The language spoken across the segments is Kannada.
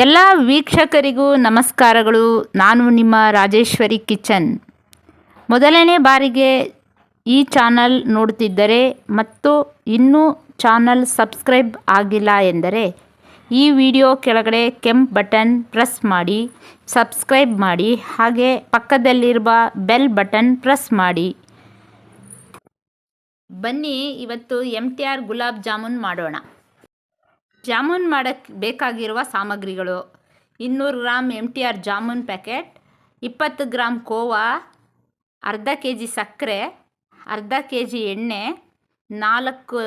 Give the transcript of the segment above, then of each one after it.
ಎಲ್ಲ ವೀಕ್ಷಕರಿಗೂ ನಮಸ್ಕಾರಗಳು. ನಾನು ನಿಮ್ಮ ರಾಜೇಶ್ವರಿ ಕಿಚನ್. ಮೊದಲನೇ ಬಾರಿಗೆ ಈ ಚಾನಲ್ ನೋಡ್ತಿದ್ದರೆ ಮತ್ತು ಇನ್ನೂ ಚಾನಲ್ ಸಬ್ಸ್ಕ್ರೈಬ್ ಆಗಿಲ್ಲ ಎಂದರೆ ಈ ವಿಡಿಯೋ ಕೆಳಗಡೆ ಕೆಂಪು ಬಟನ್ ಪ್ರೆಸ್ ಮಾಡಿ ಸಬ್ಸ್ಕ್ರೈಬ್ ಮಾಡಿ, ಹಾಗೆ ಪಕ್ಕದಲ್ಲಿರುವ ಬೆಲ್ ಬಟನ್ ಪ್ರೆಸ್ ಮಾಡಿ. ಬನ್ನಿ ಇವತ್ತು MTR ಗುಲಾಬ್ ಜಾಮೂನ್ ಮಾಡೋಣ. ಜಾಮೂನ್ ಮಾಡೋಕ್ಕೆ ಬೇಕಾಗಿರುವ ಸಾಮಗ್ರಿಗಳು: 200 gram MTR jamun packet, 20 gram khoa, ಅರ್ಧ ಕೆ ಜಿ ಸಕ್ಕರೆ, ಅರ್ಧ ಕೆ ಜಿ ಎಣ್ಣೆ, 4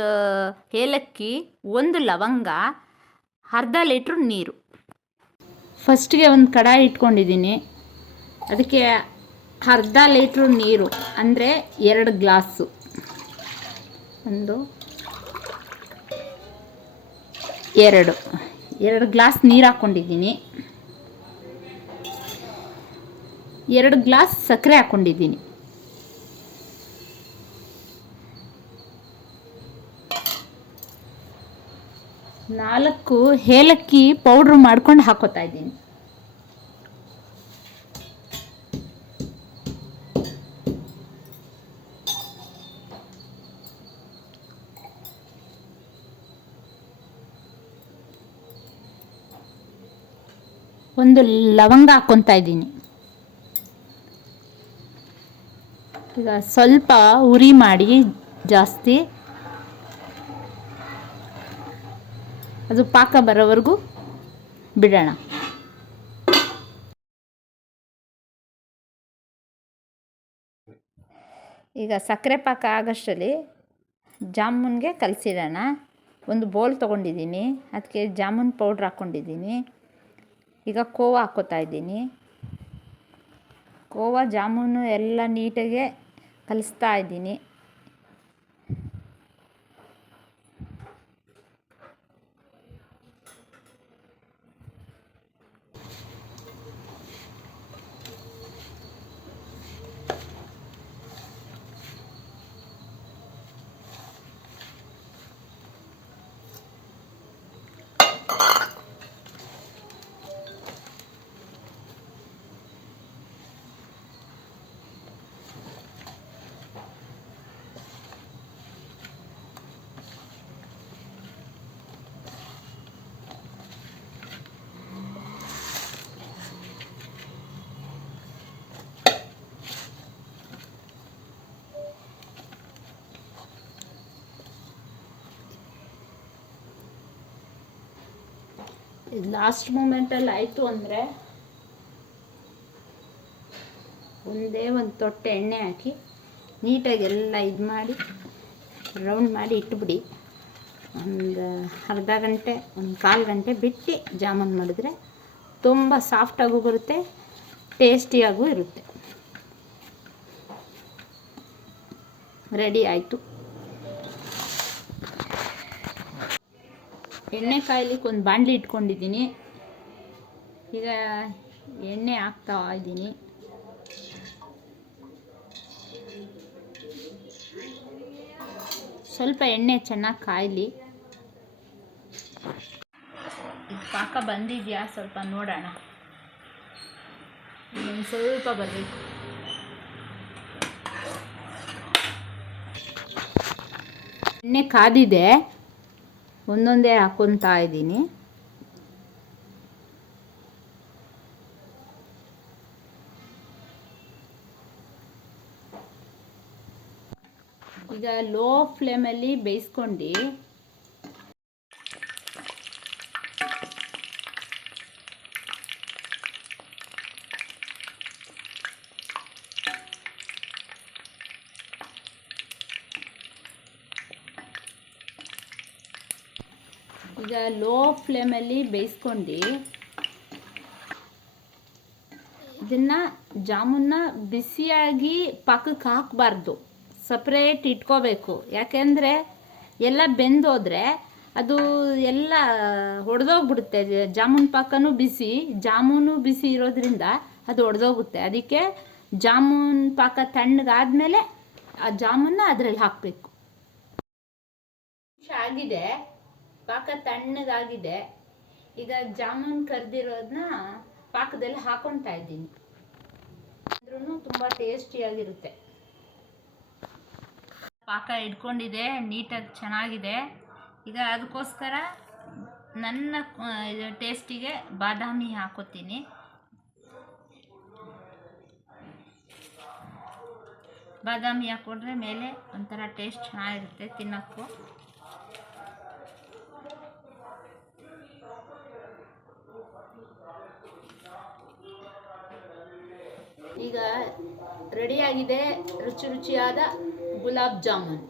ಏಲಕ್ಕಿ, 1 ಲವಂಗ, ಅರ್ಧ ಲೀಟ್ರ್ ನೀರು. ಫಸ್ಟಿಗೆ ಒಂದು ಕಡಾಯಿ ಇಟ್ಕೊಂಡಿದ್ದೀನಿ. ಅದಕ್ಕೆ ಅರ್ಧ ಲೀಟ್ರ್ ನೀರು ಅಂದರೆ 2 ಗ್ಲಾಸು, ಎರಡು ಗ್ಲಾಸ್ ನೀರು ಹಾಕ್ಕೊಂಡಿದ್ದೀನಿ. 2 ಗ್ಲಾಸ್ ಸಕ್ಕರೆ ಹಾಕ್ಕೊಂಡಿದ್ದೀನಿ. ನಾಲ್ಕು ಏಲಕ್ಕಿ ಪೌಡ್ರ್ ಮಾಡ್ಕೊಂಡು ಹಾಕೋತಾ ಇದ್ದೀನಿ. ಒಂದು ಲವಂಗ ಹಾಕ್ಕೊತಾ ಇದ್ದೀನಿ. ಈಗ ಸ್ವಲ್ಪ ಉರಿ ಮಾಡಿ ಜಾಸ್ತಿ ಅದು ಪಾಕ ಬರೋವರೆಗೂ ಬಿಡೋಣ. ಈಗ ಸಕ್ಕರೆ ಪಾಕ ಆಗೋಷ್ಟರಲ್ಲಿ ಜಾಮೂನ್ಗೆ ಕಲಸಿಡೋಣ. ಒಂದು ಬೌಲ್ ತೊಗೊಂಡಿದ್ದೀನಿ, ಅದಕ್ಕೆ ಜಾಮೂನ್ ಪೌಡ್ರ್ ಹಾಕ್ಕೊಂಡಿದ್ದೀನಿ. ಈಗ ಕೋವಾ ಹಾಕ್ಕೋತಾ ಇದ್ದೀನಿ. ಕೋವಾ ಜಾಮೂನು ಎಲ್ಲ ನೀಟಾಗೆ ಕಲಿಸ್ತಾ ಇದ್ದೀನಿ. ಲಾಸ್ಟ್ ಮೂಮೆಂಟಲ್ಲಿ ಆಯಿತು ಅಂದರೆ ಒಂದೇ ಒಂದು ತೊಟ್ಟೆ ಎಣ್ಣೆ ಹಾಕಿ ನೀಟಾಗಿ ಎಲ್ಲ ಇದು ಮಾಡಿ ರೌಂಡ್ ಮಾಡಿ ಇಟ್ಬಿಡಿ. ಒಂದು ಅರ್ಧ ಗಂಟೆ, ಒಂದು ಕಾಲು ಗಂಟೆ ಬಿಟ್ಟು ಜಾಮೂನ್ ಮಾಡಿದ್ರೆ ತುಂಬ ಸಾಫ್ಟಾಗೂ ಬರುತ್ತೆ, ಟೇಸ್ಟಿಯಾಗೂ ಇರುತ್ತೆ. ರೆಡಿ ಆಯಿತು. ಎಣ್ಣೆ ಕಾಯ್ಲಿಕ್ಕೆ ಒಂದು ಬಾಣಲಿ ಇಟ್ಕೊಂಡಿದ್ದೀನಿ. ಈಗ ಎಣ್ಣೆ ಹಾಕ್ತಾ ಇದ್ದೀನಿ. ಸ್ವಲ್ಪ ಎಣ್ಣೆ ಚೆನ್ನಾಗಿ ಕಾಯಲಿ. ಪಾಕ ಬಂದಿದೆಯಾ ಸ್ವಲ್ಪ ನೋಡೋಣ. ಇನ್ನೊಂದು ಸ್ವಲ್ಪ ಬರಬೇಕು. ಎಣ್ಣೆ ಕಾದಿದೆ, ಒಂದೊಂದೇ ಹಾಕ್ಕೊತಾ ಇದ್ದೀನಿ. ಈಗ ಲೋ ಫ್ಲೇಮಲ್ಲಿ ಬೇಯಿಸ್ಕೊಂಡು ಇದನ್ನು ಜಾಮೂನ್ನ ಬಿಸಿಯಾಗಿ ಪಾಕಕ್ಕೆ ಹಾಕಬಾರ್ದು, ಸಪ್ರೇಟ್ ಇಟ್ಕೋಬೇಕು. ಯಾಕೆಂದರೆ ಎಲ್ಲ ಬೆಂದೋದ್ರೆ ಅದು ಎಲ್ಲ ಒಡೆದೋಗ್ಬಿಡುತ್ತೆ. ಜಾಮೂನ್ ಪಾಕನೂ ಬಿಸಿ, ಜಾಮೂನು ಬಿಸಿ ಇರೋದ್ರಿಂದ ಅದು ಒಡೆದೋಗುತ್ತೆ. ಅದಕ್ಕೆ ಜಾಮೂನ್ ಪಾಕ ತಣ್ಣಗಾದ್ಮೇಲೆ ಆ ಜಾಮೂನ್ನ ಅದರಲ್ಲಿ ಹಾಕಬೇಕು. ಆಗಿದೆ, ಪಾಕ ತಣ್ಣಗಾಗಿದೆ. ಈಗ ಜಾಮೂನ್ ಕರೆದಿರೋದನ್ನ ಪಾಕದಲ್ಲಿ ಹಾಕೊತಾ ಇದ್ದೀನಿ, ಅಂದ್ರೂ ತುಂಬ ಟೇಸ್ಟಿಯಾಗಿರುತ್ತೆ. ಪಾಕ ಇಟ್ಕೊಂಡಿದೆ, ನೀಟಾಗಿ ಚೆನ್ನಾಗಿದೆ. ಈಗ ಅದಕ್ಕೋಸ್ಕರ ನನ್ನ ಟೇಸ್ಟಿಗೆ ಬಾದಾಮಿ ಹಾಕೋತೀನಿ. ಬಾದಾಮಿ ಹಾಕೊಂಡ್ರೆ ಮೇಲೆ ಒಂಥರ ಟೇಸ್ಟ್ ಚೆನ್ನಾಗಿರುತ್ತೆ ತಿನ್ನೋಕ್ಕೂ. ಈಗ ರೆಡಿಯಾಗಿದೆ ರುಚಿಯಾದ ಗುಲಾಬ್ ಜಾಮೂನ್.